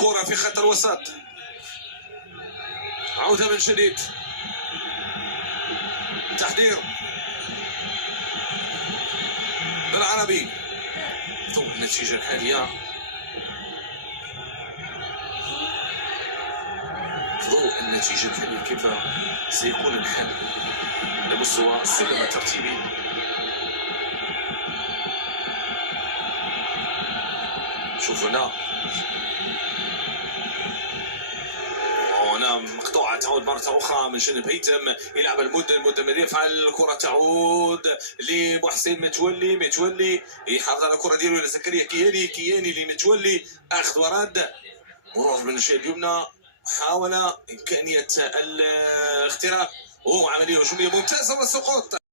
كرة في خط الوسط، عودة من جديد، تحضير بالعربي. ضوء النتيجة الحالية، كيف سيكون الحال على مستوى السلم الترتيبي؟ شوف هنا مقطوعة، تعود مرة أخرى من جانب هيثم، يلعب المدن يفعل، الكرة تعود لمحسن متولي يحافظ على الكرة ديالو لزكريا كياني لمتولي، أخذ ورد، مرور من الجهة اليمنى، محاولة إمكانية الاختراق وعملية هجومية ممتازة والسقوط.